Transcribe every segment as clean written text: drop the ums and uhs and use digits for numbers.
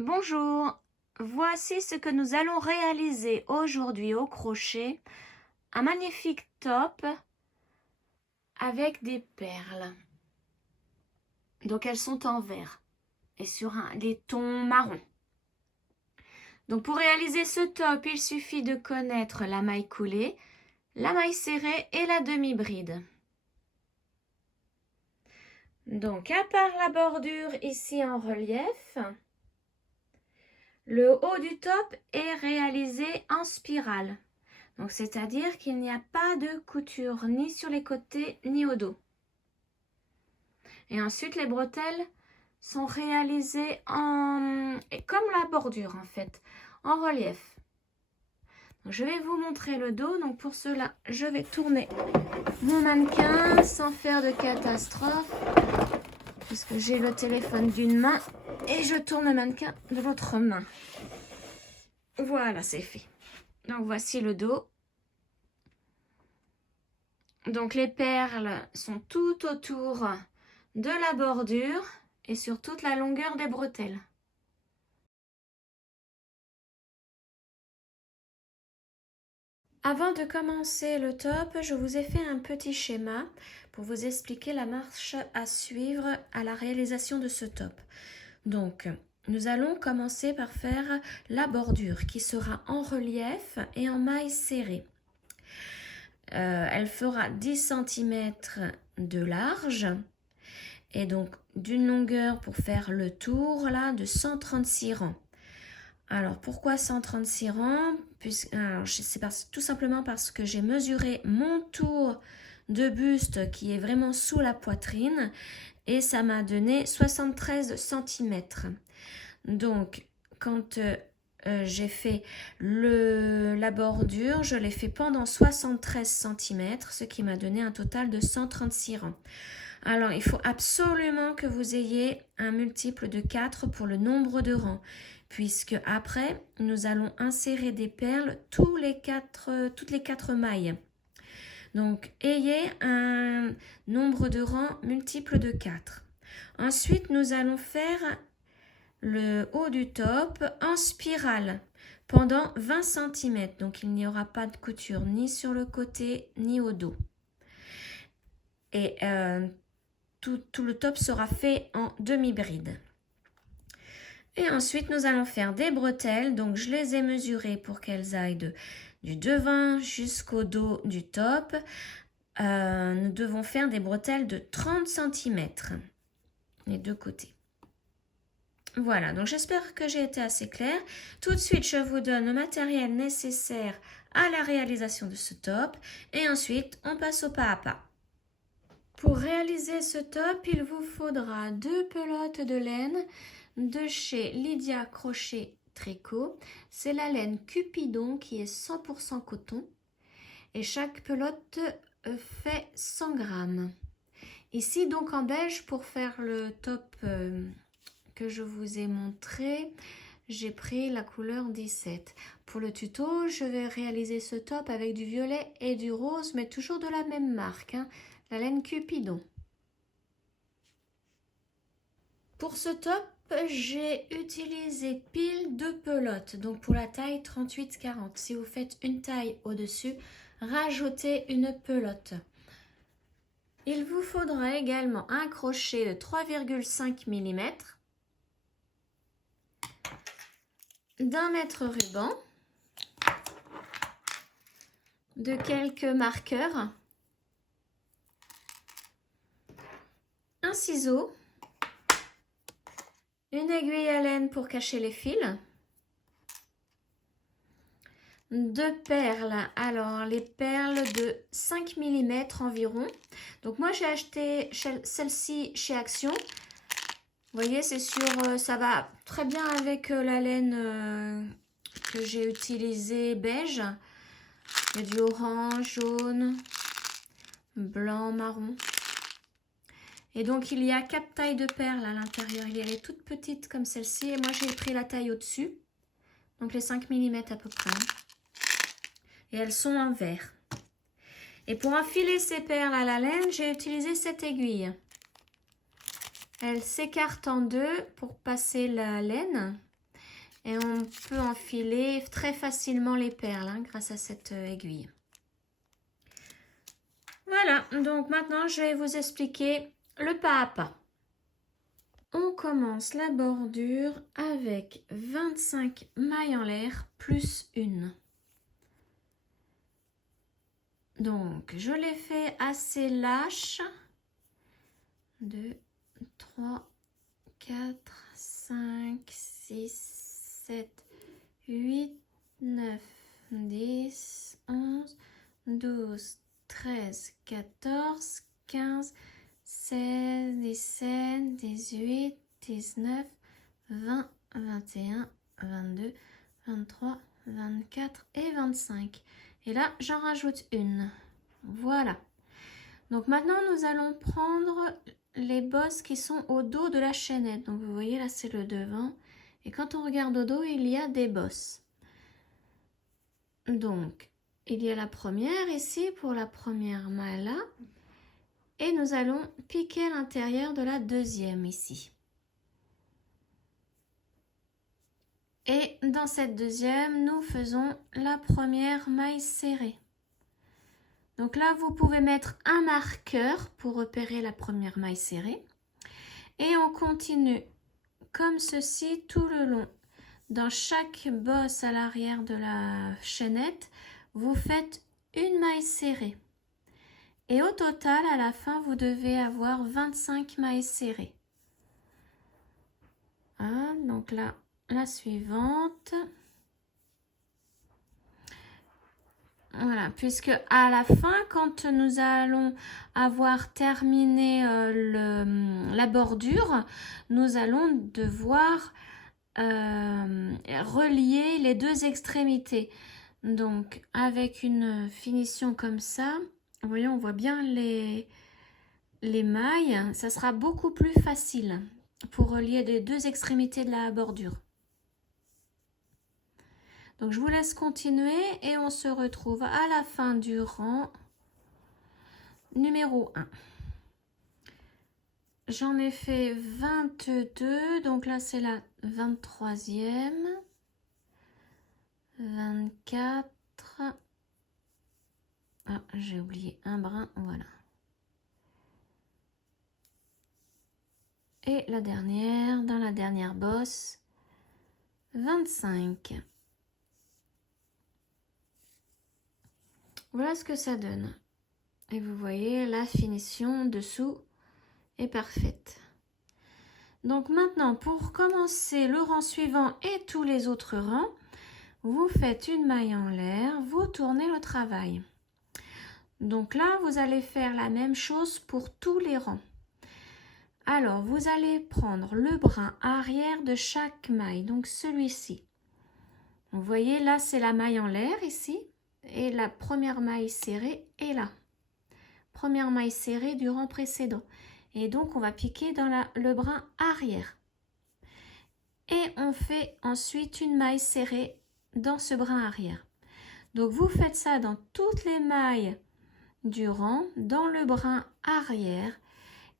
Bonjour, voici ce que nous allons réaliser aujourd'hui au crochet. Un magnifique top avec des perles. Donc elles sont en vert et sur des tons marron. Donc pour réaliser ce top, il suffit de connaître la maille coulée, la maille serrée et la demi-bride. Donc à part la bordure ici en relief, le haut du top est réalisé en spirale. Donc c'est-à-dire qu'il n'y a pas de couture ni sur les côtés ni au dos. Et ensuite les bretelles sont réalisées comme la bordure en fait, en relief. Donc, je vais vous montrer le dos. Donc pour cela, je vais tourner mon mannequin sans faire de catastrophe, puisque j'ai le téléphone d'une main et je tourne le mannequin de l'autre main. Voilà, c'est fait. Donc voici le dos. Donc les perles sont tout autour de la bordure et sur toute la longueur des bretelles. Avant de commencer le top, je vous ai fait un petit schéma pour vous expliquer la marche à suivre à la réalisation de ce top. Donc, nous allons commencer par faire la bordure qui sera en relief et en maille serrée. Elle fera 10 cm de large et donc d'une longueur pour faire le tour là de 136 rangs. Alors pourquoi 136 rangs? C'est tout simplement parce que j'ai mesuré mon tour de buste qui est vraiment sous la poitrine et ça m'a donné 73 cm. Donc quand j'ai fait la bordure, je l'ai fait pendant 73 cm, ce qui m'a donné un total de 136 rangs. Alors, il faut absolument que vous ayez un multiple de 4 pour le nombre de rangs, puisque après, nous allons insérer des perles toutes les 4 mailles. Donc, ayez un nombre de rangs multiple de 4. Ensuite, nous allons faire le haut du top en spirale pendant 20 cm. Donc, il n'y aura pas de couture ni sur le côté ni au dos. Et tout le top sera fait en demi-bride. Et ensuite, nous allons faire des bretelles. Donc, je les ai mesurées pour qu'elles aillent du devant jusqu'au dos du top. Nous devons faire des bretelles de 30 cm, les deux côtés. Voilà, donc j'espère que j'ai été assez claire. Tout de suite, je vous donne le matériel nécessaire à la réalisation de ce top. Et ensuite, on passe au pas à pas. Pour réaliser ce top, il vous faudra 2 pelotes de laine de chez Lydia Crochet Tricot. C'est la laine Cupidon qui est 100% coton et chaque pelote fait 100 grammes. Ici donc en beige pour faire le top que je vous ai montré, j'ai pris la couleur 17. Pour le tuto, je vais réaliser ce top avec du violet et du rose, mais toujours de la même marque, la laine Cupidon. Pour ce top, j'ai utilisé pile 2 pelotes, donc pour la taille 38-40. Si vous faites une taille au-dessus, rajoutez une pelote. Il vous faudra également un crochet de 3,5 mm, d'un mètre ruban, de quelques marqueurs, un ciseau, une aiguille à laine pour cacher les fils, 2 perles, alors les perles de 5 mm environ. Donc moi j'ai acheté celle-ci chez Action. Vous voyez, c'est sûr, ça va très bien avec la laine que j'ai utilisée beige. Il y a du orange, jaune, blanc, marron. Et donc il y a 4 tailles de perles à l'intérieur. Il y a les toutes petites comme celle-ci. Et moi j'ai pris la taille au-dessus. Donc les 5 mm à peu près. Et elles sont en vert. Et pour enfiler ces perles à la laine, j'ai utilisé cette aiguille. Elle s'écarte en deux pour passer la laine. Et on peut enfiler très facilement les perles hein, grâce à cette aiguille. Voilà, donc maintenant je vais vous expliquer le pas à pas. On commence la bordure avec 25 mailles en l'air plus une. Donc je l'ai fait assez lâche. 2, 3, 4, 5, 6, 7, 8, 9, 10, 11, 12, 13, 14, 15, 16, 17, 18, 19, 20, 21, 22, 23, 24 et 25. Et là, j'en rajoute une. Voilà. Donc maintenant, nous allons prendre les bosses qui sont au dos de la chaînette. Donc vous voyez, là, c'est le devant. Et quand on regarde au dos, il y a des bosses. Donc, il y a la première ici pour la première maille là. Et nous allons piquer à l'intérieur de la deuxième ici. Et dans cette deuxième, nous faisons la première maille serrée. Donc là, vous pouvez mettre un marqueur pour repérer la première maille serrée. Et on continue comme ceci tout le long. Dans chaque bosse à l'arrière de la chaînette, vous faites une maille serrée. Et au total, à la fin, vous devez avoir 25 mailles serrées. Ah, donc là, la suivante. Voilà, puisque à la fin, quand nous allons avoir terminé la bordure, nous allons devoir relier les deux extrémités. Donc, avec une finition comme ça, vous voyez, on voit bien les mailles. Ça sera beaucoup plus facile pour relier les deux extrémités de la bordure. Donc, je vous laisse continuer et on se retrouve à la fin du rang numéro 1. J'en ai fait 22, donc là c'est la 23e. 24. Ah, j'ai oublié un brin, voilà. Et la dernière, dans la dernière bosse, 25. Voilà ce que ça donne. Et vous voyez, la finition dessous est parfaite. Donc maintenant, pour commencer le rang suivant et tous les autres rangs, vous faites une maille en l'air, vous tournez le travail. Donc là, vous allez faire la même chose pour tous les rangs. Alors, vous allez prendre le brin arrière de chaque maille, donc celui-ci. Vous voyez, là, c'est la maille en l'air ici, et la première maille serrée est là. Première maille serrée du rang précédent. Et donc, on va piquer dans le brin arrière. Et on fait ensuite une maille serrée dans ce brin arrière. Donc, vous faites ça dans toutes les mailles du rang, dans le brin arrière.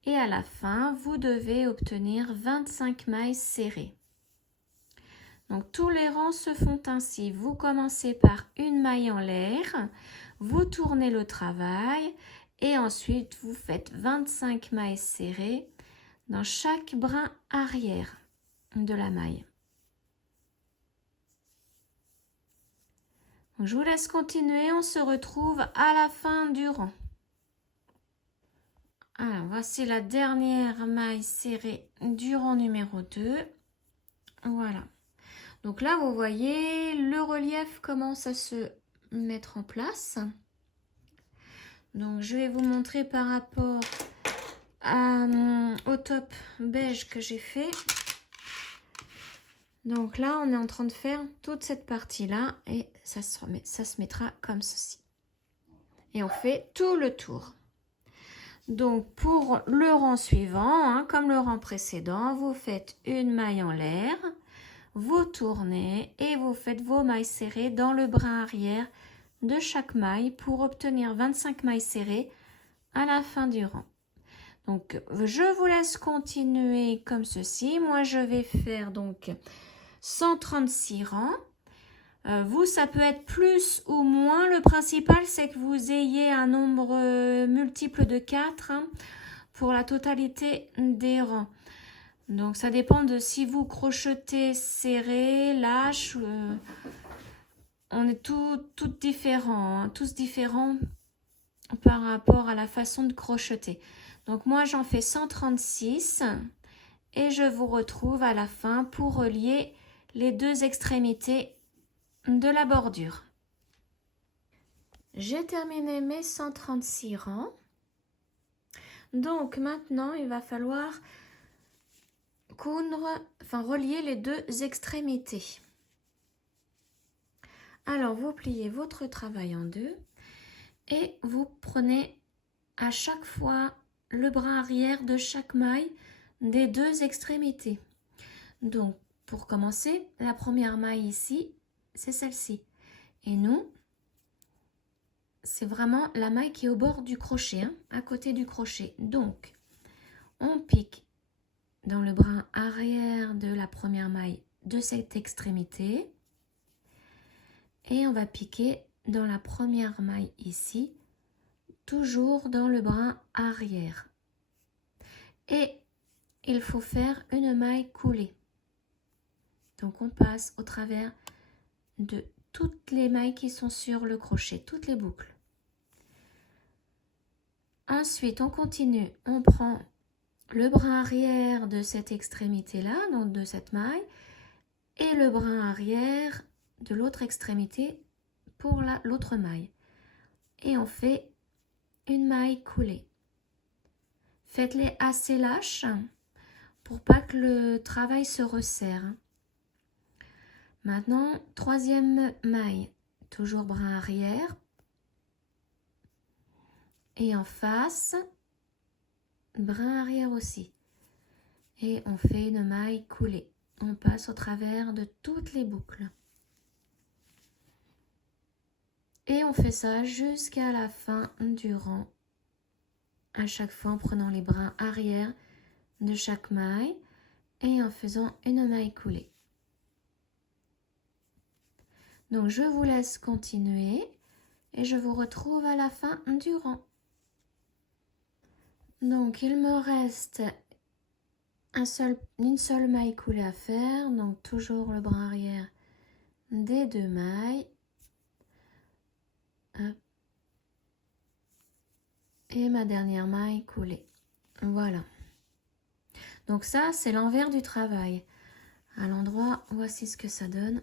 Et à la fin, vous devez obtenir 25 mailles serrées. Donc, tous les rangs se font ainsi. Vous commencez par une maille en l'air, vous tournez le travail et ensuite, vous faites 25 mailles serrées dans chaque brin arrière de la maille. Donc, je vous laisse continuer. On se retrouve à la fin du rang. Alors, voici la dernière maille serrée du rang numéro 2. Voilà. Donc là, vous voyez, le relief commence à se mettre en place. Donc, je vais vous montrer par rapport au top beige que j'ai fait. Donc là, on est en train de faire toute cette partie-là et ça se mettra comme ceci. Et on fait tout le tour. Donc, pour le rang suivant, comme le rang précédent, vous faites une maille en l'air, vous tournez et vous faites vos mailles serrées dans le brin arrière de chaque maille pour obtenir 25 mailles serrées à la fin du rang. Donc, je vous laisse continuer comme ceci. Moi, je vais faire donc 136 rangs. Vous, ça peut être plus ou moins. Le principal, c'est que vous ayez un nombre multiple de 4 hein, pour la totalité des rangs. Donc, ça dépend de si vous crochetez serré, lâche. On est tous différents, hein, tous différents par rapport à la façon de crocheter. Donc, moi, j'en fais 136 et je vous retrouve à la fin pour relier les deux extrémités de la bordure. J'ai terminé mes 136 rangs. Donc maintenant, il va falloir relier les deux extrémités. Alors, vous pliez votre travail en deux et vous prenez à chaque fois le bras arrière de chaque maille des deux extrémités. Donc, pour commencer, la première maille ici, c'est celle-ci. Et nous, c'est vraiment la maille qui est au bord du crochet, hein, à côté du crochet. Donc, on pique dans le brin arrière de la première maille de cette extrémité. Et on va piquer dans la première maille ici, toujours dans le brin arrière. Et il faut faire une maille coulée. Donc, on passe au travers de toutes les mailles qui sont sur le crochet, toutes les boucles. Ensuite, on continue, on prend le brin arrière de cette extrémité-là, donc de cette maille, et le brin arrière de l'autre extrémité pour l'autre maille. Et on fait une maille coulée. Faites-les assez lâches pour pas que le travail se resserre. Maintenant, troisième maille, toujours brin arrière. Et en face, brin arrière aussi. Et on fait une maille coulée. On passe au travers de toutes les boucles. Et on fait ça jusqu'à la fin du rang. À chaque fois en prenant les brins arrière de chaque maille et en faisant une maille coulée. Donc je vous laisse continuer et je vous retrouve à la fin du rang. Donc il me reste une seule maille coulée à faire, donc toujours le brin arrière des deux mailles. Hop. Et ma dernière maille coulée. Voilà. Donc ça, c'est l'envers du travail. À l'endroit, voici ce que ça donne.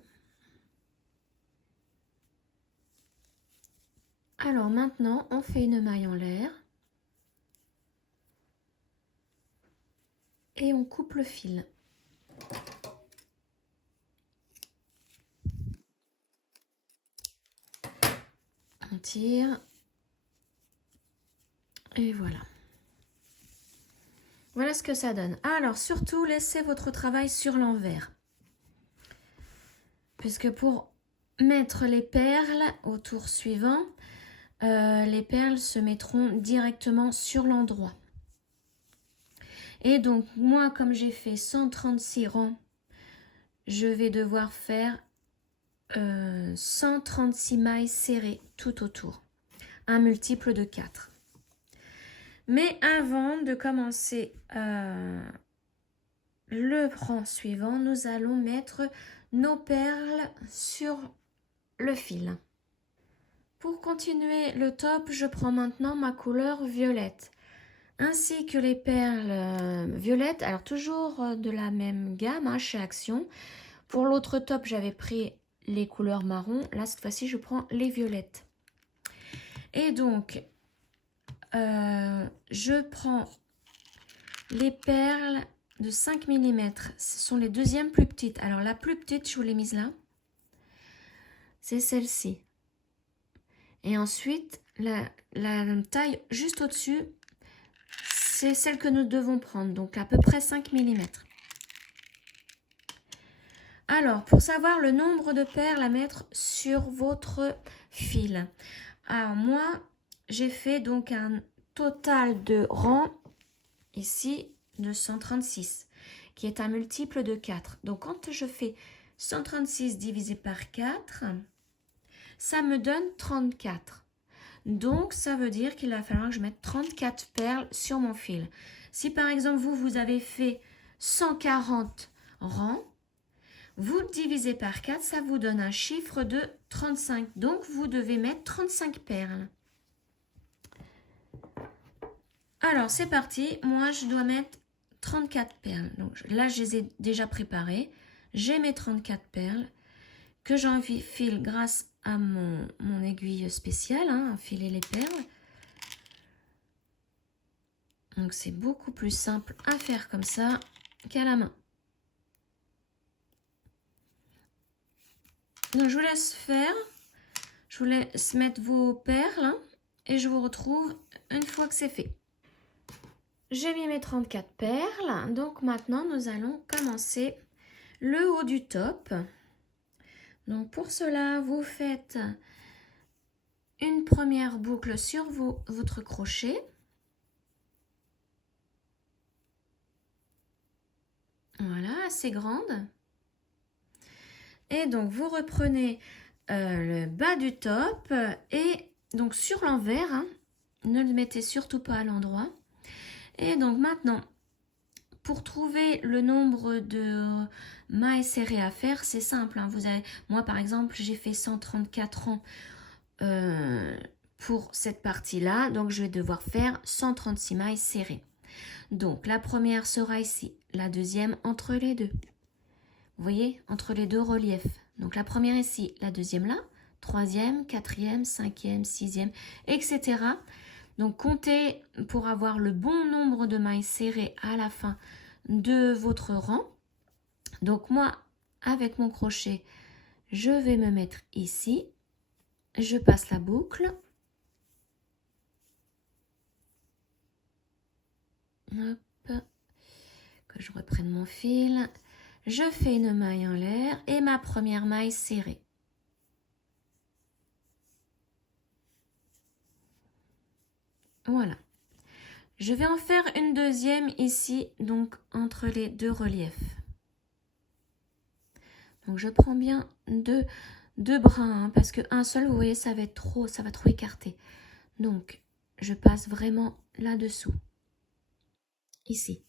Alors maintenant, on fait une maille en l'air. Et on coupe le fil. On tire. Et voilà. Voilà ce que ça donne. Alors surtout, laissez votre travail sur l'envers. Puisque pour mettre les perles au tour suivant, les perles se mettront directement sur l'endroit. Et donc, moi, comme j'ai fait 136 rangs, je vais devoir faire 136 mailles serrées tout autour. Un multiple de 4. Mais avant de commencer le rang suivant, nous allons mettre nos perles sur le fil. Pour continuer le top, je prends maintenant ma couleur violette. Ainsi que les perles violettes, alors toujours de la même gamme hein, chez Action. Pour l'autre top, j'avais pris les couleurs marron. Là, cette fois-ci, je prends les violettes. Et donc, je prends les perles de 5 mm. Ce sont les deuxièmes plus petites. Alors, la plus petite, je vous l'ai mise là. C'est celle-ci. Et ensuite, la taille juste au-dessus, c'est celle que nous devons prendre. Donc, à peu près 5 mm. Alors, pour savoir le nombre de perles à mettre sur votre fil. Alors, moi, j'ai fait donc un total de rangs, ici, de 136, qui est un multiple de 4. Donc, quand je fais 136 divisé par 4, ça me donne 34. Donc, ça veut dire qu'il va falloir que je mette 34 perles sur mon fil. Si par exemple, vous avez fait 140 rangs, vous le divisez par 4, ça vous donne un chiffre de 35. Donc, vous devez mettre 35 perles. Alors, c'est parti. Moi, je dois mettre 34 perles. Donc, là, je les ai déjà préparées. J'ai mes 34 perles que j'enfile grâce à mon aiguille spéciale, hein, enfiler les perles. Donc, c'est beaucoup plus simple à faire comme ça qu'à la main. Donc, je vous laisse faire. Je vous laisse mettre vos perles hein, et je vous retrouve une fois que c'est fait. J'ai mis mes 34 perles. Donc, maintenant, nous allons commencer le haut du top. Donc, pour cela, vous faites une première boucle sur votre crochet. Voilà, assez grande. Et donc, vous reprenez le bas du top et donc sur l'envers, hein, ne le mettez surtout pas à l'endroit. Et donc maintenant, pour trouver le nombre de mailles serrées à faire, c'est simple. Hein, moi, par exemple, j'ai fait 134 rangs pour cette partie-là. Donc, je vais devoir faire 136 mailles serrées. Donc, la première sera ici, la deuxième entre les deux. Vous voyez, entre les deux reliefs. Donc, la première ici, la deuxième là, troisième, quatrième, cinquième, sixième, etc. Donc, comptez pour avoir le bon nombre de mailles serrées à la fin de votre rang. Donc, moi, avec mon crochet, je vais me mettre ici. Je passe la boucle. Hop, que je reprenne mon fil. Je fais une maille en l'air et ma première maille serrée. Voilà. Je vais en faire une deuxième ici, donc entre les deux reliefs. Donc je prends bien deux brins, hein, parce qu'un seul, vous voyez, ça va trop écarté. Donc je passe vraiment là-dessous, ici.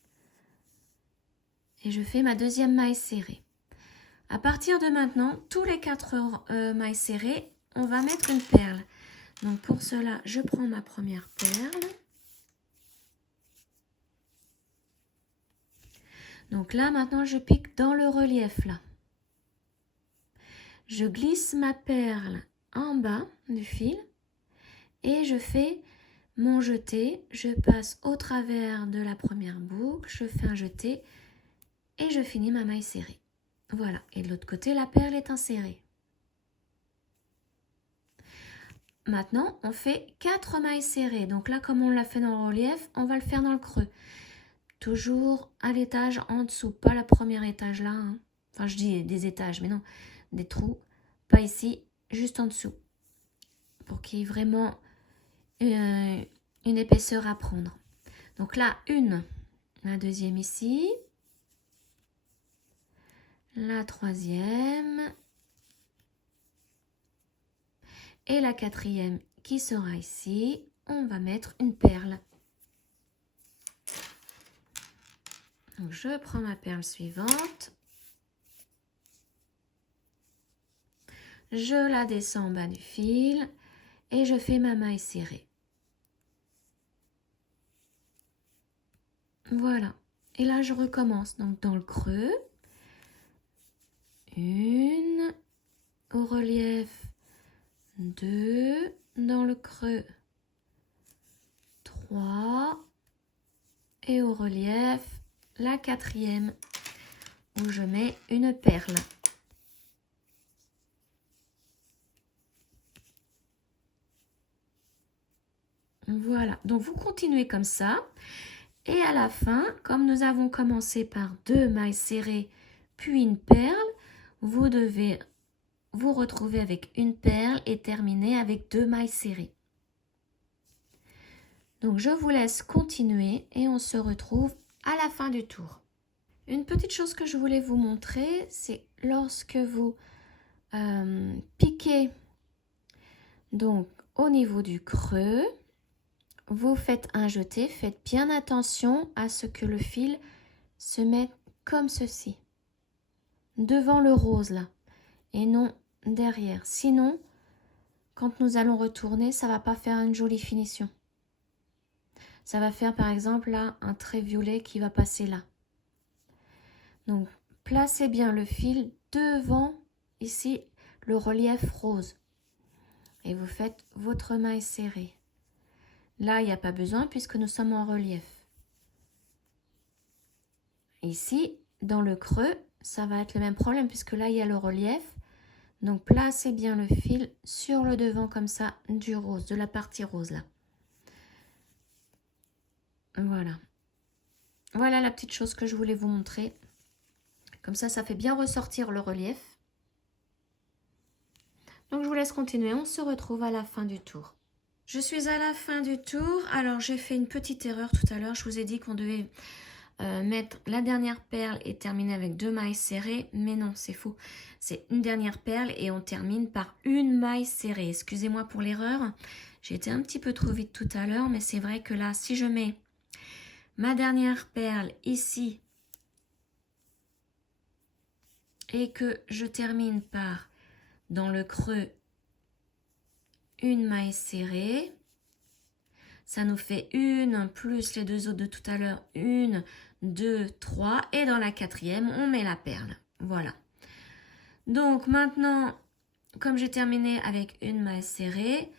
Et je fais ma deuxième maille serrée. À partir de maintenant, tous les 4 mailles serrées, on va mettre une perle. Donc pour cela, je prends ma première perle. Donc là, maintenant, je pique dans le relief, là. Je glisse ma perle en bas du fil et je fais mon jeté. Je passe au travers de la première boucle, je fais un jeté et je finis ma maille serrée. Voilà, et de l'autre côté, la perle est insérée. Maintenant, on fait 4 mailles serrées. Donc là, comme on l'a fait dans le relief, on va le faire dans le creux. Toujours à l'étage en dessous, pas le premier étage là. Hein. Enfin, je dis des étages, mais non, des trous. Pas ici, juste en dessous. Pour qu'il y ait vraiment une épaisseur à prendre. Donc là, la deuxième ici. La troisième. Et la quatrième qui sera ici. On va mettre une perle. Donc, je prends ma perle suivante. Je la descends en bas du fil et je fais ma maille serrée. Voilà. Et là, je recommence. Donc, dans le creux. Une. Au relief. 2. Dans le creux. 3. Et au relief, la quatrième où je mets une perle. Voilà, donc vous continuez comme ça. Et à la fin, comme nous avons commencé par 2 mailles serrées, puis une perle, vous devez vous retrouver avec une perle et terminer avec 2 mailles serrées. Donc je vous laisse continuer et on se retrouve à la fin du tour. Une petite chose que je voulais vous montrer, c'est lorsque vous piquez donc au niveau du creux, vous faites un jeté, faites bien attention à ce que le fil se mette comme ceci, devant le rose là, et non derrière. Sinon, quand nous allons retourner, ça va pas faire une jolie finition. Ça va faire par exemple là un trait violet qui va passer là. Donc, placez bien le fil devant ici le relief rose. Et vous faites votre maille serrée. Là, il n'y a pas besoin puisque nous sommes en relief. Ici, dans le creux, ça va être le même problème puisque là, il y a le relief. Donc, placez bien le fil sur le devant comme ça du rose, de la partie rose là. Voilà. Voilà la petite chose que je voulais vous montrer. Comme ça fait bien ressortir le relief. Donc, je vous laisse continuer. On se retrouve à la fin du tour. Je suis à la fin du tour. Alors, j'ai fait une petite erreur tout à l'heure. Je vous ai dit qu'on devait mettre la dernière perle et terminer avec 2 mailles serrées. Mais non, c'est faux. C'est une dernière perle et on termine par une maille serrée. Excusez-moi pour l'erreur. J'ai été un petit peu trop vite tout à l'heure. Mais c'est vrai que là, si je mets ma dernière perle ici et que je termine par, dans le creux, une maille serrée, ça nous fait une plus les deux autres de tout à l'heure, 1, 2, 3, et dans la quatrième, on met la perle. Voilà. Donc maintenant, comme j'ai terminé avec une maille serrée,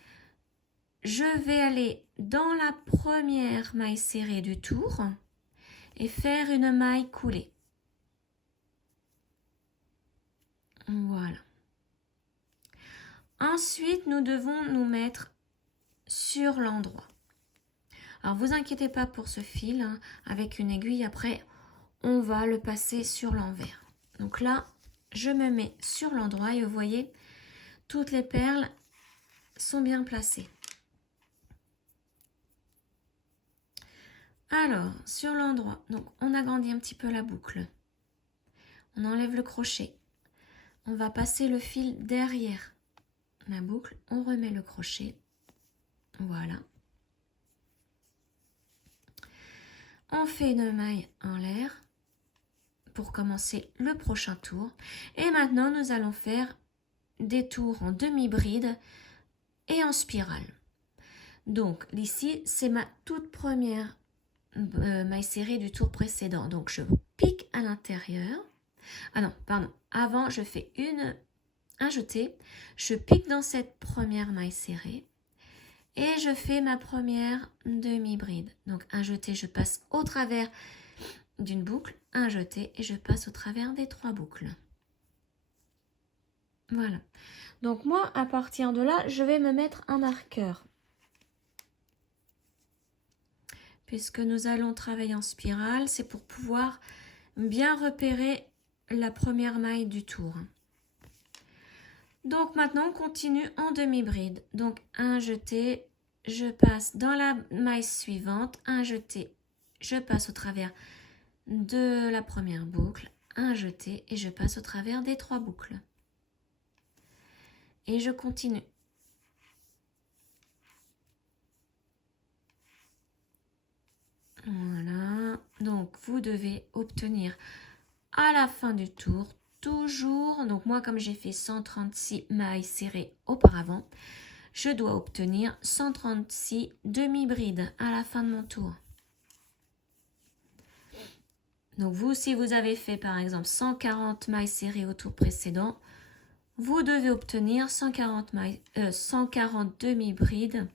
je vais aller dans la première maille serrée du tour et faire une maille coulée. Voilà. Ensuite, nous devons nous mettre sur l'endroit. Alors, vous inquiétez pas pour ce fil, hein, avec une aiguille, après, on va le passer sur l'envers. Donc là, je me mets sur l'endroit et vous voyez, toutes les perles sont bien placées. Alors, sur l'endroit, donc on agrandit un petit peu la boucle. On enlève le crochet. On va passer le fil derrière la boucle. On remet le crochet. Voilà. On fait une maille en l'air pour commencer le prochain tour. Et maintenant, nous allons faire des tours en demi-bride et en spirale. Donc, ici, c'est ma toute première maille serrée du tour précédent. Donc, je pique à l'intérieur. Ah non, pardon. Avant, je fais un jeté. Je pique dans cette première maille serrée. Et je fais ma première demi-bride. Donc, un jeté, je passe au travers d'une boucle. Un jeté et je passe au travers des 3 boucles. Voilà. Donc, moi, à partir de là, je vais me mettre un marqueur. Puisque nous allons travailler en spirale, c'est pour pouvoir bien repérer la première maille du tour. Donc maintenant, on continue en demi-bride. Donc un jeté, je passe dans la maille suivante, un jeté, je passe au travers de la première boucle, un jeté et je passe au travers des 3 boucles. Et je continue. Voilà, donc vous devez obtenir à la fin du tour, toujours, donc moi comme j'ai fait 136 mailles serrées auparavant, je dois obtenir 136 demi-brides à la fin de mon tour. Donc vous, si vous avez fait par exemple 140 mailles serrées au tour précédent, vous devez obtenir 140 demi-brides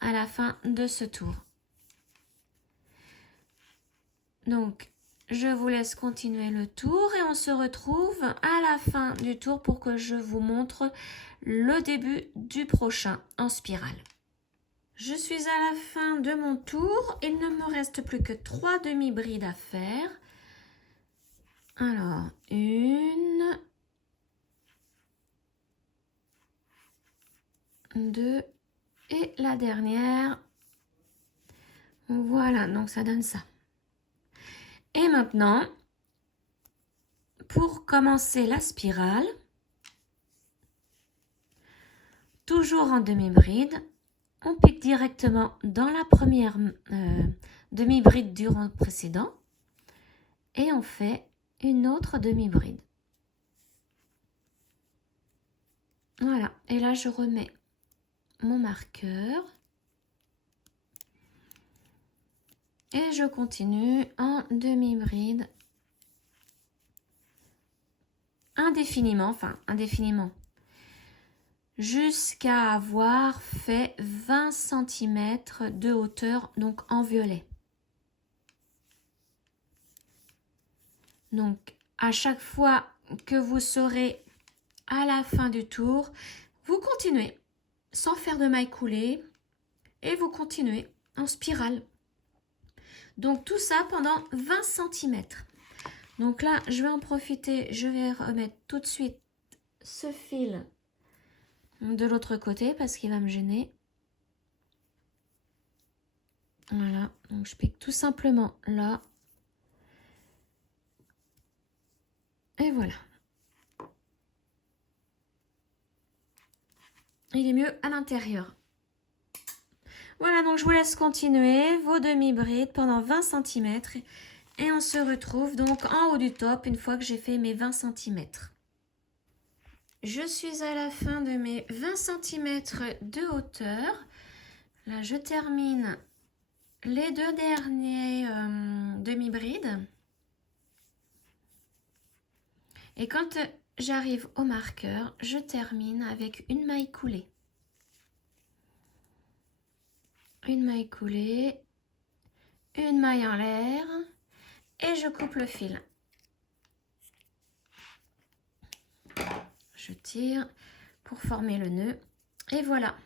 à la fin de ce tour. Donc, je vous laisse continuer le tour et on se retrouve à la fin du tour pour que je vous montre le début du prochain en spirale. Je suis à la fin de mon tour. Il ne me reste plus que 3 demi-brides à faire. Alors, 1, 2 et la dernière. Voilà, donc ça donne ça. Et maintenant, pour commencer la spirale, toujours en demi-bride, on pique directement dans la première demi-bride du rang précédent et on fait une autre demi-bride. Voilà, et là je remets mon marqueur et je continue en demi-bride indéfiniment, jusqu'à avoir fait 20 cm de hauteur, donc en violet. Donc à chaque fois que vous serez à la fin du tour, vous continuez sans faire de maille coulée et vous continuez en spirale. Donc tout ça pendant 20 cm. Donc là, je vais en profiter, je vais remettre tout de suite ce fil de l'autre côté parce qu'il va me gêner. Voilà, donc je pique tout simplement là. Et voilà. Il est mieux à l'intérieur. Voilà, donc je vous laisse continuer vos demi-brides pendant 20 cm. Et on se retrouve donc en haut du top une fois que j'ai fait mes 20 cm. Je suis à la fin de mes 20 cm de hauteur. Là, je termine les deux derniers demi-brides. Et quand j'arrive au marqueur, je termine avec une maille coulée. Une maille coulée, une maille en l'air et je coupe le fil. Je tire pour former le nœud et voilà.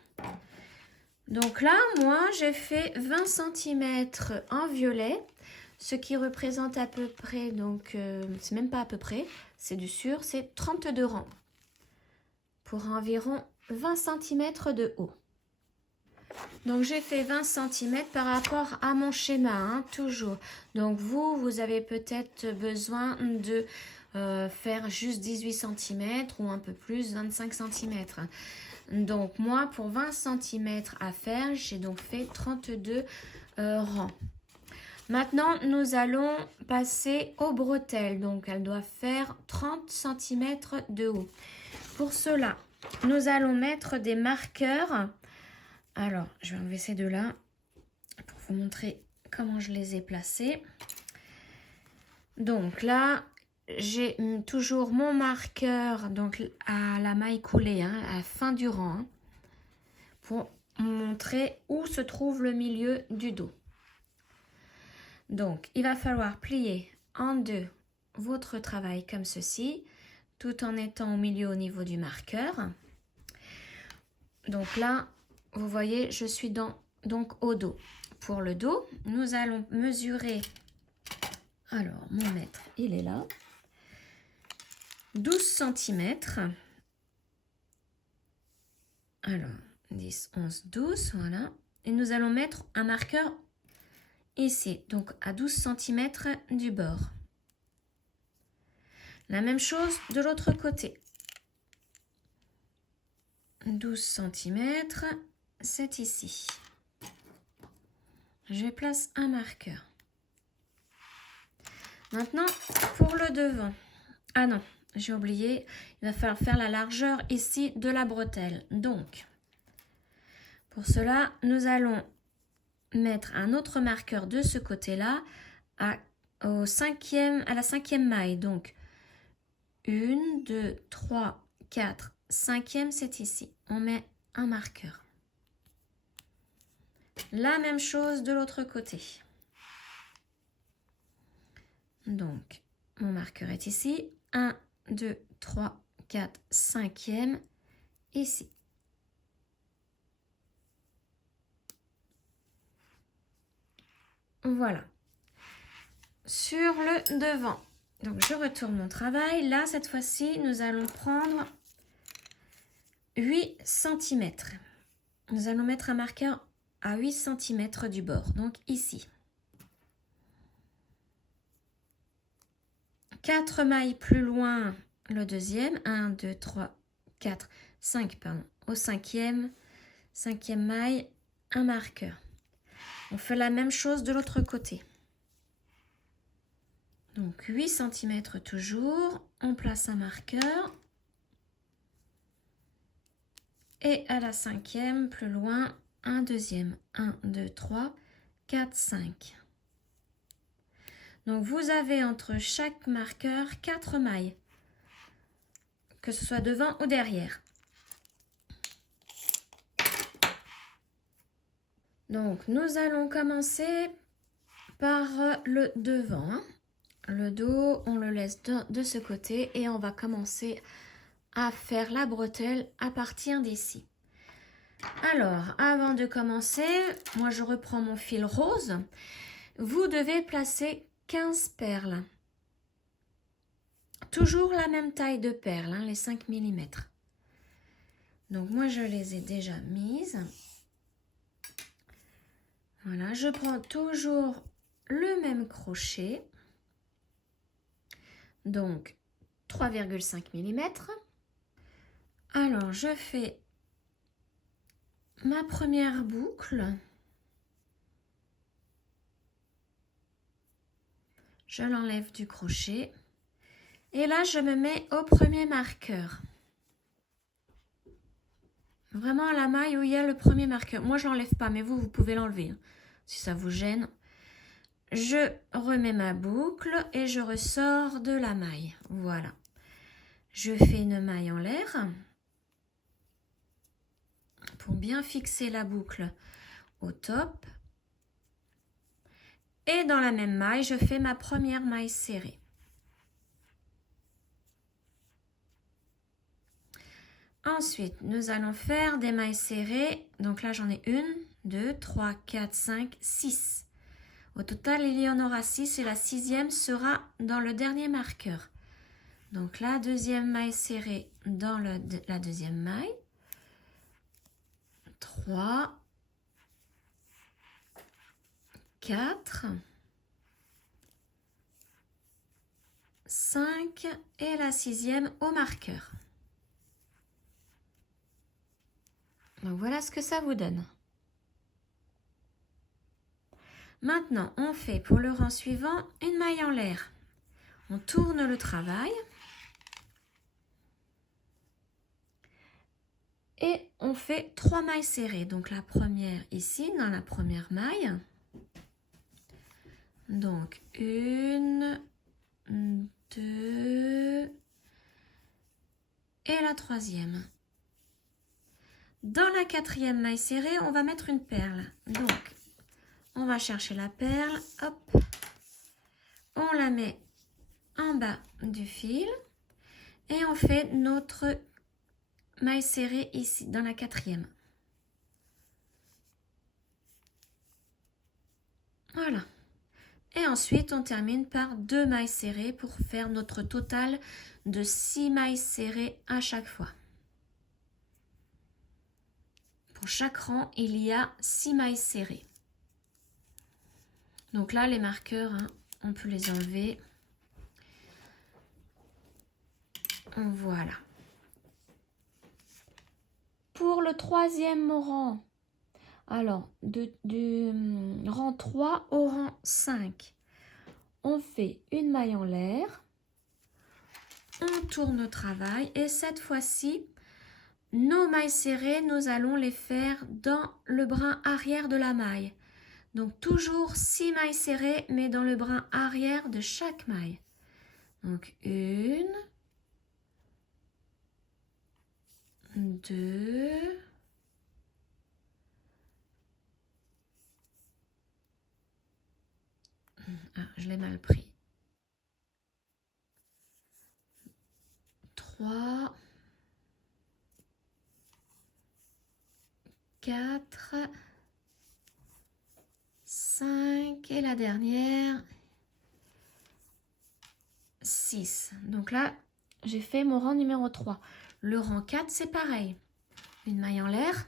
Donc là, moi, j'ai fait 20 cm en violet, ce qui représente à peu près, donc c'est même pas à peu près, c'est du sûr, c'est 32 rangs pour environ 20 cm de haut. Donc j'ai fait 20 cm par rapport à mon schéma, hein, toujours. Donc vous avez peut-être besoin de faire juste 18 cm ou un peu plus, 25 cm. Donc moi, pour 20 cm à faire, j'ai donc fait 32 rangs. Maintenant, nous allons passer aux bretelles. Donc elles doivent faire 30 cm de haut. Pour cela, nous allons mettre des marqueurs. Alors, je vais enlever ces deux-là pour vous montrer comment je les ai placés. Donc là, j'ai toujours mon marqueur donc à la maille coulée, hein, à la fin du rang, hein, pour montrer où se trouve le milieu du dos. Donc, il va falloir plier en deux votre travail comme ceci, tout en étant au milieu au niveau du marqueur. Donc là, vous voyez, je suis donc au dos. Pour le dos, nous allons mesurer, alors mon mètre, il est là, 12 cm. Alors, 10, 11, 12, voilà. Et nous allons mettre un marqueur ici, donc à 12 cm du bord. La même chose de l'autre côté. 12 cm, c'est ici. Je place un marqueur. Maintenant, pour le devant. Ah non, j'ai oublié. Il va falloir faire la largeur ici de la bretelle. Donc, pour cela, nous allons mettre un autre marqueur de ce côté-là à la cinquième maille. Donc, 1, 2, 3, 4, 5e, c'est ici. On met un marqueur. La même chose de l'autre côté. Donc, mon marqueur est ici. 1, 2, 3, 4, 5e, ici. Voilà. Sur le devant. Donc, je retourne mon travail. Là, cette fois-ci, nous allons prendre 8 cm. Nous allons mettre un marqueur à 8 cm du bord. Donc, ici. 4 mailles plus loin, le deuxième. 1, 2, 3, 4, 5, pardon. Au cinquième maille, un marqueur. On fait la même chose de l'autre côté. Donc 8 cm toujours, on place un marqueur. Et à la cinquième, plus loin, un deuxième. 1, 2, 3, 4, 5. Donc vous avez entre chaque marqueur 4 mailles, que ce soit devant ou derrière. Donc nous allons commencer par le devant. Le dos, on le laisse de ce côté et on va commencer à faire la bretelle à partir d'ici. Alors, avant de commencer, moi je reprends mon fil rose. Vous devez placer 15 perles. Toujours la même taille de perles, hein, les 5 mm. Donc moi je les ai déjà mises. Voilà, je prends toujours le même crochet. Donc 3,5 mm. Alors je fais ma première boucle. Je l'enlève du crochet. Et là, je me mets au premier marqueur. Vraiment à la maille où il y a le premier marqueur. Moi, je ne l'enlève pas, mais vous pouvez l'enlever, hein, si ça vous gêne. Je remets ma boucle et je ressors de la maille. Voilà. Je fais une maille en l'air pour bien fixer la boucle au top. Et dans la même maille, je fais ma première maille serrée. Ensuite, nous allons faire des mailles serrées. Donc là, j'en ai 1, 2, 3, 4, 5, 6. Au total, il y en aura 6 et la 6e sera dans le dernier marqueur. Donc la deuxième maille serrée dans la deuxième maille. 3, 4, 5 et la 6e au marqueur. Donc voilà ce que ça vous donne. Maintenant, on fait pour le rang suivant une maille en l'air. On tourne le travail. Et on fait 3 mailles serrées. Donc la première ici, dans la première maille. Donc 1, 2 et la troisième. Dans la quatrième maille serrée, on va mettre une perle. Donc, on va chercher la perle, hop, on la met en bas du fil et on fait notre maille serrée ici, dans la quatrième. Voilà. Et ensuite, on termine par 2 mailles serrées pour faire notre total de 6 mailles serrées à chaque fois. Pour chaque rang, il y a 6 mailles serrées. Donc là, les marqueurs, hein, on peut les enlever. Voilà. Pour le troisième rang, alors du rang 3 au rang 5, on fait une maille en l'air, on tourne le travail et cette fois-ci, nos mailles serrées, nous allons les faire dans le brin arrière de la maille. Donc toujours 6 mailles serrées, mais dans le brin arrière de chaque maille. Donc 1, 2, 3, je l'ai mal pris. 3, 4, 5 et la dernière 6. Donc là, j'ai fait mon rang numéro 3. Le rang 4, c'est pareil. Une maille en l'air.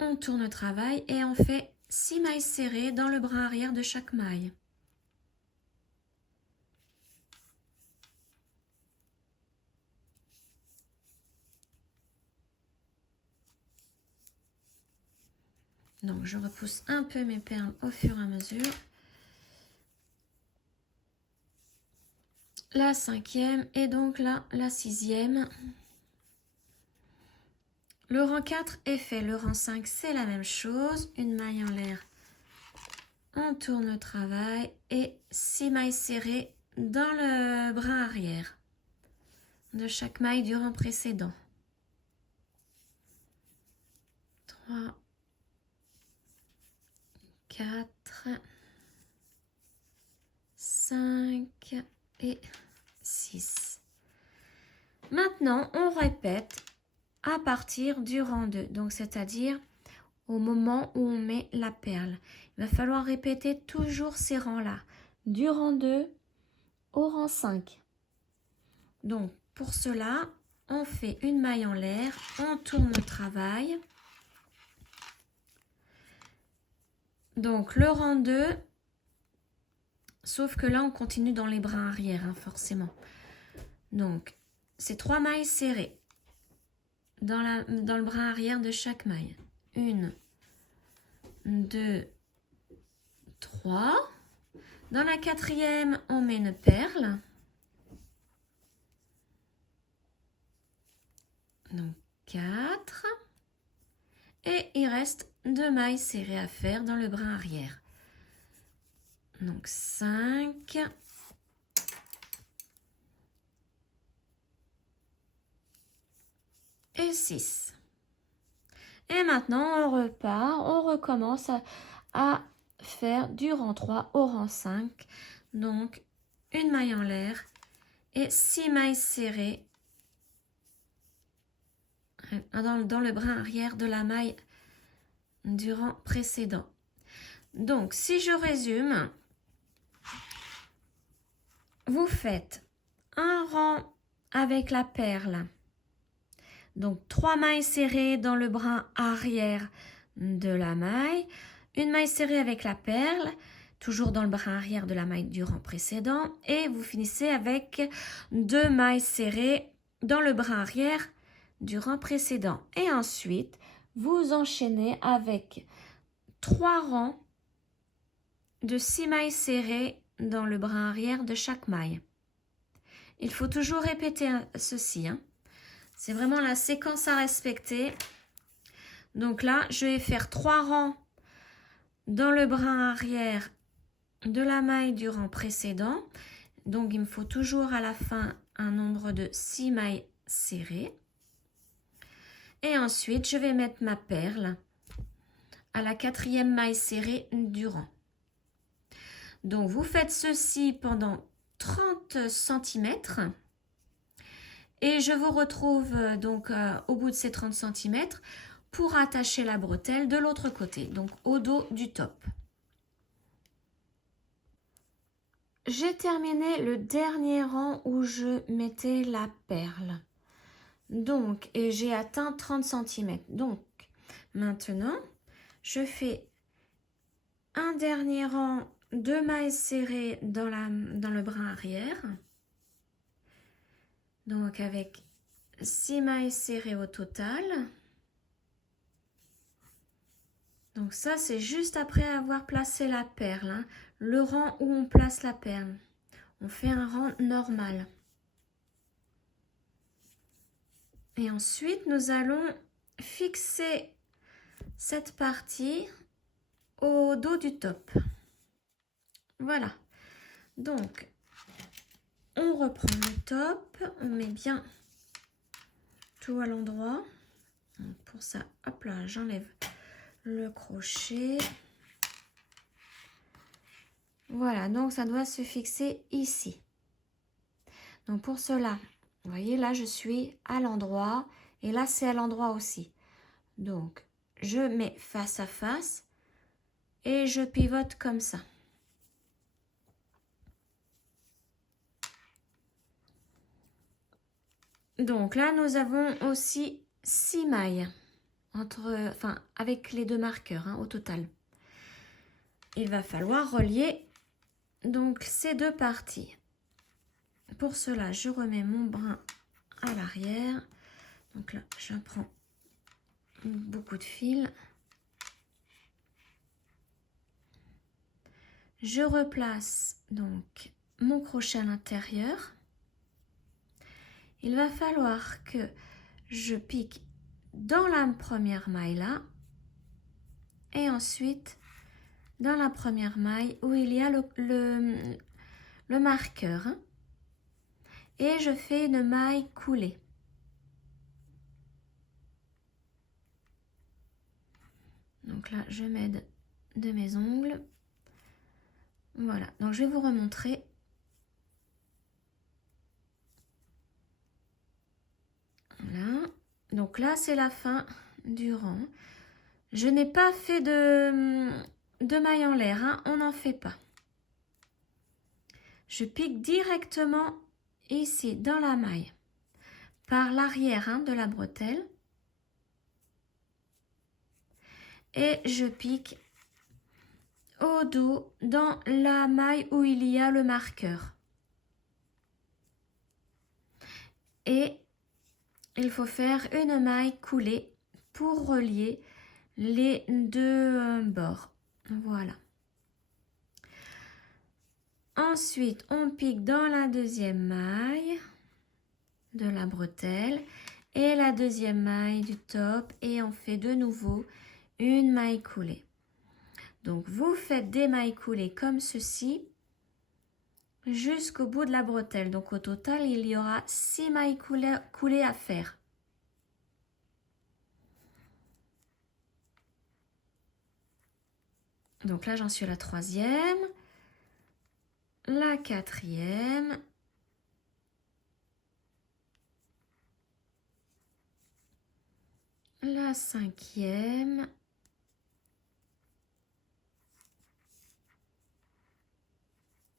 On tourne le travail et on fait 6 mailles serrées dans le brin arrière de chaque maille. Donc, je repousse un peu mes perles au fur et à mesure. La 5e et donc là, la 6e. Le rang 4 est fait. Le rang 5, c'est la même chose. Une maille en l'air. On tourne le travail et 6 mailles serrées dans le brin arrière de chaque maille du rang précédent. 3, 4, 5 et 6. Maintenant, on répète à partir du rang 2, donc c'est-à-dire au moment où on met la perle. Il va falloir répéter toujours ces rangs-là, du rang 2 au rang 5. Donc, pour cela, on fait une maille en l'air, on tourne le travail. Donc, le rang 2, sauf que là, on continue dans les brins arrière, hein, forcément. Donc, c'est 3 mailles serrées dans le brin arrière de chaque maille. 1, 2, 3. Dans la 4e, on met une perle. Donc 4. Et il reste 2 mailles serrées à faire dans le brin arrière. Donc 5. Et 6. Et maintenant, on repart, on recommence à faire du rang 3 au rang 5. Donc, une maille en l'air et 6 mailles serrées dans le brin arrière de la maille du rang précédent. Donc, si je résume, vous faites un rang avec la perle. Donc, 3 mailles serrées dans le brin arrière de la maille. Une maille serrée avec la perle, toujours dans le brin arrière de la maille du rang précédent. Et vous finissez avec 2 mailles serrées dans le brin arrière du rang précédent. Et ensuite, vous enchaînez avec 3 rangs de 6 mailles serrées dans le brin arrière de chaque maille. Il faut toujours répéter ceci, hein. C'est vraiment la séquence à respecter. Donc là, je vais faire 3 rangs dans le brin arrière de la maille du rang précédent. Donc, il me faut toujours à la fin un nombre de 6 mailles serrées. Et ensuite, je vais mettre ma perle à la 4e maille serrée du rang. Donc, vous faites ceci pendant 30 cm. Et je vous retrouve donc au bout de ces 30 cm pour attacher la bretelle de l'autre côté, donc au dos du top. J'ai terminé le dernier rang où je mettais la perle. Donc, et j'ai atteint 30 cm. Donc, maintenant, je fais un dernier rang de mailles serrées dans le brin arrière. Donc, avec 6 mailles serrées au total. Donc ça, c'est juste après avoir placé la perle, hein, le rang où on place la perle. On fait un rang normal. Et ensuite, nous allons fixer cette partie au dos du top. Voilà. Donc, on reprend le top, on met bien tout à l'endroit. Pour ça, hop là, j'enlève le crochet. Voilà, donc ça doit se fixer ici. Donc pour cela, vous voyez là je suis à l'endroit et là c'est à l'endroit aussi. Donc je mets face à face et je pivote comme ça. Donc là nous avons aussi 6 mailles avec les 2 marqueurs, hein, au total. Il va falloir relier donc ces 2 parties. Pour cela, je remets mon brin à l'arrière. Donc là, je prends beaucoup de fil. Je replace donc mon crochet à l'intérieur. Il va falloir que je pique dans la première maille là et ensuite dans la première maille où il y a le marqueur, hein, et je fais une maille coulée. Donc là, je m'aide de mes ongles. Voilà, donc je vais vous remontrer. Voilà, donc là, c'est la fin du rang. Je n'ai pas fait de maille en l'air, hein, on n'en fait pas. Je pique directement ici dans la maille par l'arrière, hein, de la bretelle. Et je pique au dos dans la maille où il y a le marqueur. Et il faut faire une maille coulée pour relier les deux bords. Voilà. Ensuite, on pique dans la deuxième maille de la bretelle et la deuxième maille du top et on fait de nouveau une maille coulée. Donc, vous faites des mailles coulées comme ceci jusqu'au bout de la bretelle. Donc, au total, il y aura 6 mailles coulées à faire. Donc là, j'en suis à la troisième, la quatrième, la cinquième,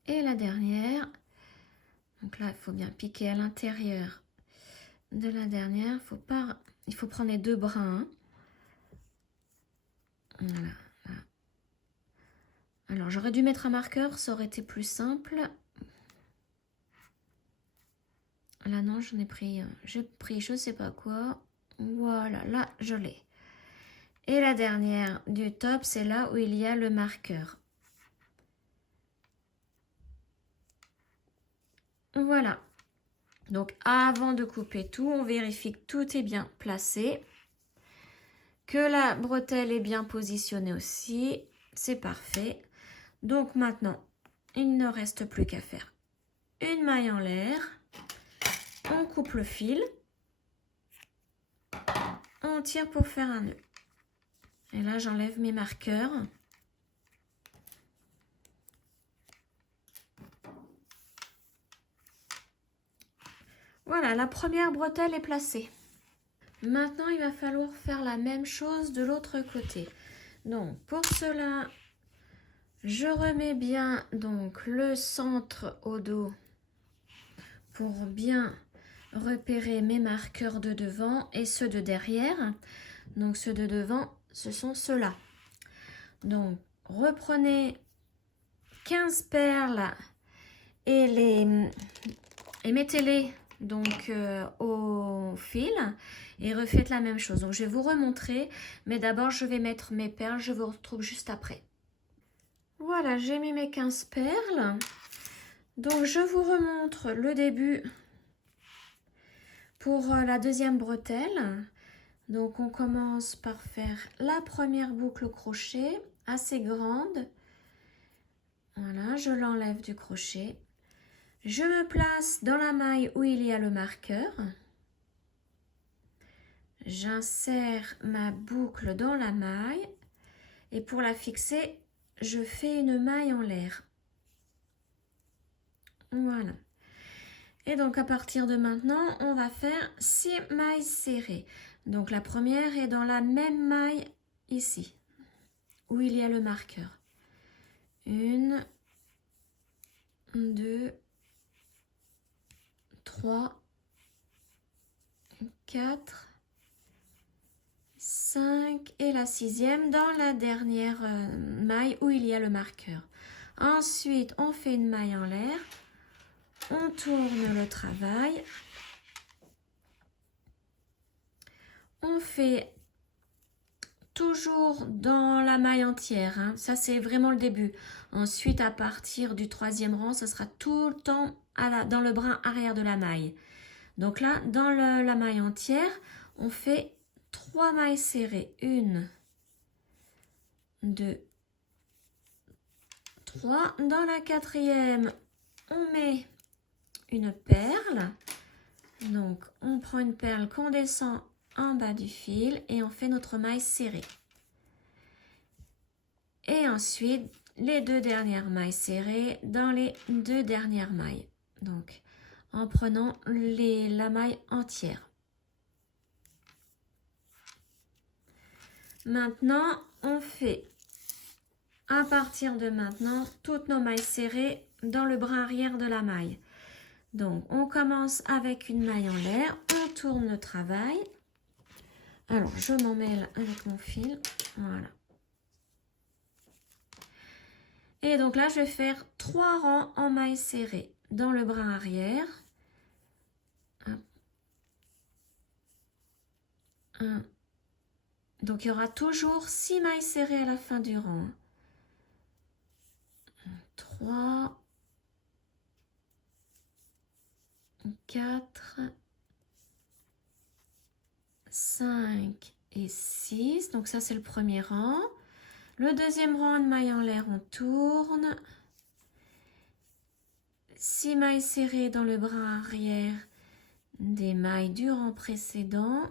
et la dernière. Donc là, il faut bien piquer à l'intérieur de la dernière. Il faut prendre les deux brins. Voilà. Alors, j'aurais dû mettre un marqueur, ça aurait été plus simple. Là, non, j'ai pris je sais pas quoi. Voilà, là, je l'ai. Et la dernière du top, c'est là où il y a le marqueur. Voilà. Donc, avant de couper tout, on vérifie que tout est bien placé. Que la bretelle est bien positionnée aussi. C'est parfait. Donc, maintenant, il ne reste plus qu'à faire une maille en l'air. On coupe le fil. On tire pour faire un nœud. Et là, j'enlève mes marqueurs. Voilà, la première bretelle est placée. Maintenant, il va falloir faire la même chose de l'autre côté. Donc, pour cela, je remets bien donc le centre au dos pour bien repérer mes marqueurs de devant et ceux de derrière. Donc, ceux de devant, ce sont ceux-là. Donc, reprenez 15 perles et mettez-les donc au fil et refaites la même chose. Donc, je vais vous remontrer, mais d'abord, je vais mettre mes perles. Je vous retrouve juste après. Voilà, j'ai mis mes 15 perles. Donc, je vous remontre le début pour la deuxième bretelle. Donc, on commence par faire la première boucle au crochet, assez grande. Voilà, je l'enlève du crochet. Je me place dans la maille où il y a le marqueur. J'insère ma boucle dans la maille. Et pour la fixer, je fais une maille en l'air. Voilà. Et donc, à partir de maintenant, on va faire 6 mailles serrées. Donc, la première est dans la même maille ici, où il y a le marqueur. 1, 2, 3, 4, 5 et la sixième dans la dernière maille où il y a le marqueur. Ensuite, on fait une maille en l'air. On tourne le travail. On fait toujours dans la maille entière, hein. Ça c'est vraiment le début. Ensuite, à partir du 3e rang, ce sera tout le temps dans le brin arrière de la maille. Donc là, dans la maille entière, on fait 3 mailles serrées. 1, 2, 3. Dans la 4e, on met une perle. Donc, on prend une perle qu'on descend en bas du fil et on fait notre maille serrée. Et ensuite, les 2 dernières mailles serrées dans les 2 dernières mailles. Donc, en prenant la maille entière. Maintenant, on fait, à partir de maintenant, toutes nos mailles serrées dans le brin arrière de la maille. Donc, on commence avec une maille en l'air, on tourne le travail. Alors, je m'en mêle avec mon fil, voilà. Et donc là, je vais faire 3 rangs en mailles serrées dans le brin arrière. 1. Donc, il y aura toujours 6 mailles serrées à la fin du rang. 3, 4, 5 et 6. Donc ça, c'est le premier rang. Le deuxième rang de mailles en l'air, on tourne. 6 mailles serrées dans le brin arrière des mailles du rang précédent.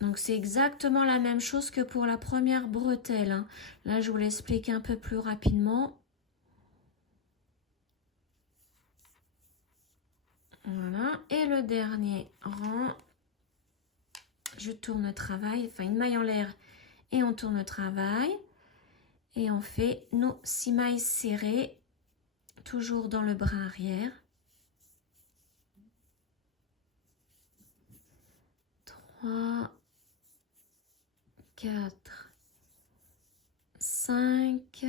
Donc c'est exactement la même chose que pour la première bretelle, hein. Là, je vous l'explique un peu plus rapidement. Voilà. Et le dernier rang, je tourne le travail, enfin une maille en l'air et on tourne le travail. Et on fait nos 6 mailles serrées, toujours dans le brin arrière. 3, 4, 5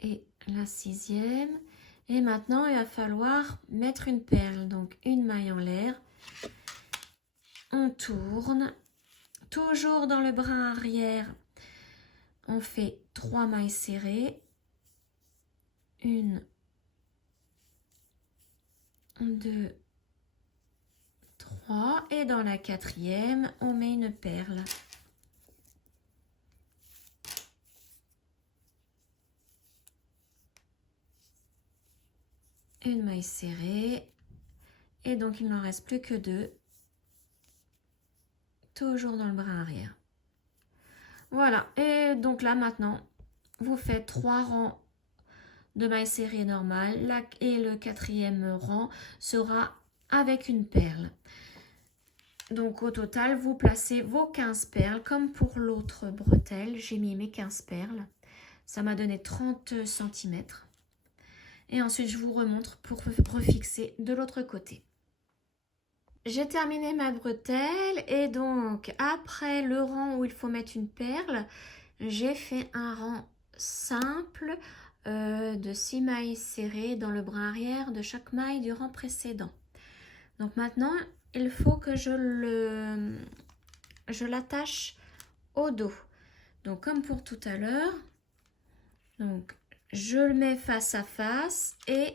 et la 6e. Et maintenant, il va falloir mettre une perle. Donc, une maille en l'air. On tourne. Toujours dans le brin arrière, on fait 3 mailles serrées. 1, 2, 3. Et dans la 4e, on met une perle. Une maille serrée. Et donc, il n'en reste plus que 2. Toujours dans le brin arrière. Voilà. Et donc là, maintenant, vous faites 3 rangs de mailles serrées normales. Et le 4e rang sera avec une perle. Donc, au total, vous placez vos 15 perles. Comme pour l'autre bretelle, j'ai mis mes 15 perles. Ça m'a donné 30 cm. Et ensuite, je vous remontre pour refixer de l'autre côté. J'ai terminé ma bretelle et donc après le rang où il faut mettre une perle, j'ai fait un rang simple de 6 mailles serrées dans le brin arrière de chaque maille du rang précédent. Donc maintenant, il faut que je l'attache au dos. Donc comme pour tout à l'heure, donc je le mets face à face et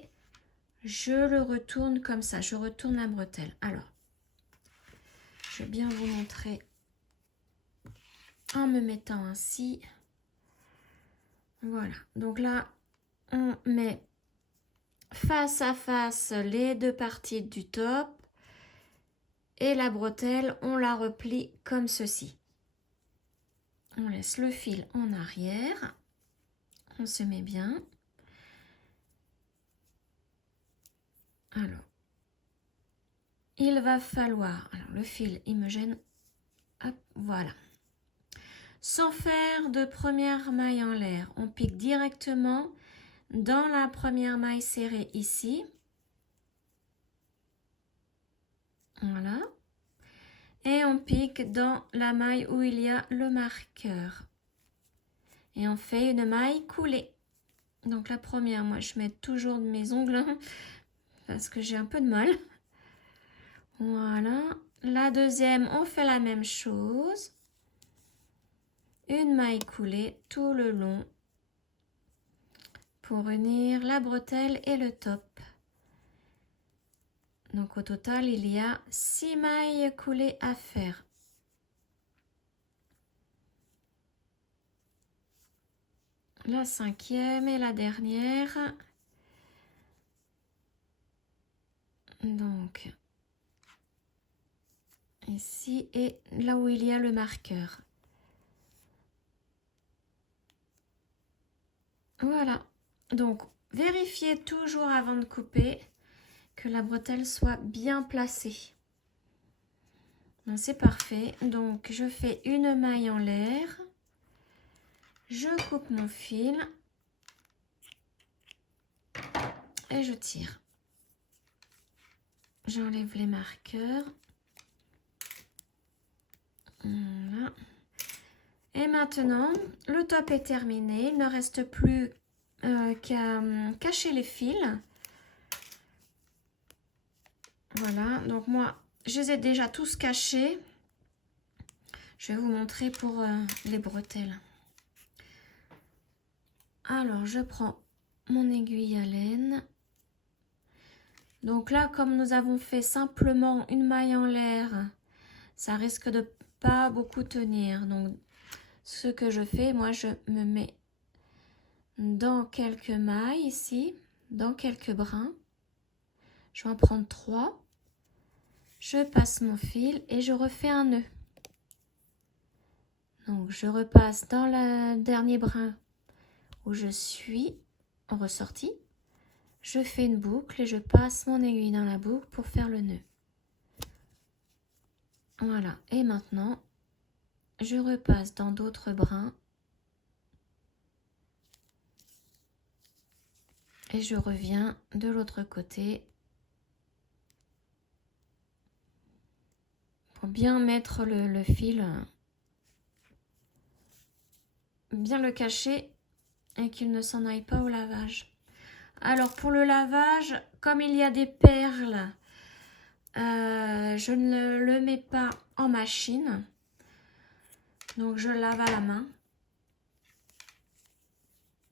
je le retourne comme ça. Je retourne la bretelle. Alors, je vais bien vous montrer en me mettant ainsi. Voilà. Donc là, on met face à face les 2 parties du top. Et la bretelle, on la replie comme ceci. On laisse le fil en arrière. On se met bien. Alors, il va falloir... Alors, le fil, il me gêne. Hop, voilà. Sans faire de première maille en l'air, on pique directement dans la première maille serrée ici. Voilà. Et on pique dans la maille où il y a le marqueur. Et on fait une maille coulée. Donc la première, moi je mets toujours mes ongles hein, parce que j'ai un peu de mal. Voilà. La deuxième, on fait la même chose. Une maille coulée tout le long pour unir la bretelle et le top. Donc au total, il y a 6 mailles coulées à faire. La cinquième et la dernière. Donc ici et là où il y a le marqueur. Voilà. Donc vérifiez toujours avant de couper que la bretelle soit bien placée. C'est parfait. Donc je fais une maille en l'air. Je coupe mon fil et je tire. J'enlève les marqueurs. Voilà. Et maintenant, le top est terminé. Il ne reste plus qu'à cacher les fils. Voilà, donc moi, je les ai déjà tous cachés. Je vais vous montrer pour les bretelles. Alors, je prends mon aiguille à laine. Donc là, comme nous avons fait simplement une maille en l'air, ça risque de pas beaucoup tenir. Donc, ce que je fais, moi, je me mets dans quelques mailles ici, dans quelques brins. Je vais en prendre 3. Je passe mon fil et je refais un nœud. Donc, je repasse dans le dernier brin où je suis en ressortie. Je fais une boucle et je passe mon aiguille dans la boucle pour faire le nœud. Voilà, et maintenant, je repasse dans d'autres brins. Et je reviens de l'autre côté pour bien mettre le fil, bien le cacher et qu'il ne s'en aille pas au lavage. Alors pour le lavage, comme il y a des perles, je ne le mets pas en machine. Donc je lave à la main.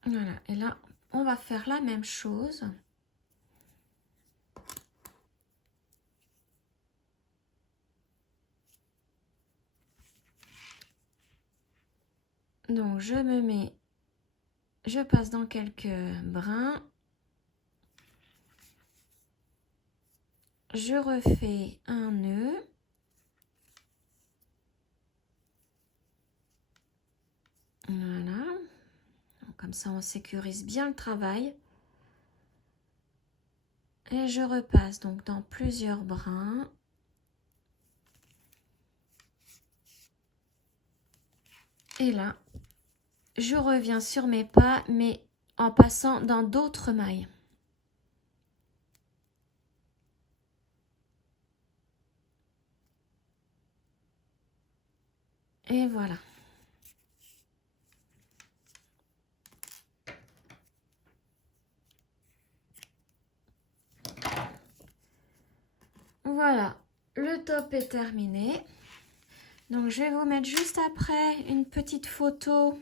Voilà, et là on va faire la même chose. Donc je passe dans quelques brins. Je refais un nœud. Voilà. Donc, comme ça, on sécurise bien le travail. Et je repasse donc dans plusieurs brins. Et là, je reviens sur mes pas, mais en passant dans d'autres mailles. Et voilà. Voilà, le top est terminé. Donc je vais vous mettre juste après une petite photo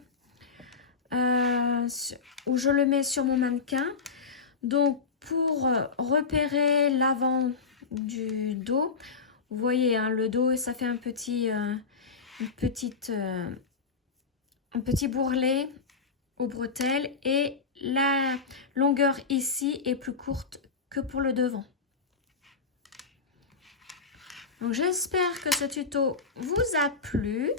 où je le mets sur mon mannequin. Donc pour repérer l'avant du dos, vous voyez hein, le dos, ça fait un petit bourrelet aux bretelles et la longueur ici est plus courte que pour le devant. Donc j'espère que ce tuto vous a plu.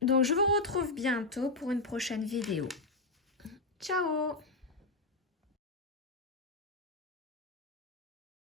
Donc je vous retrouve bientôt pour une prochaine vidéo. Ciao!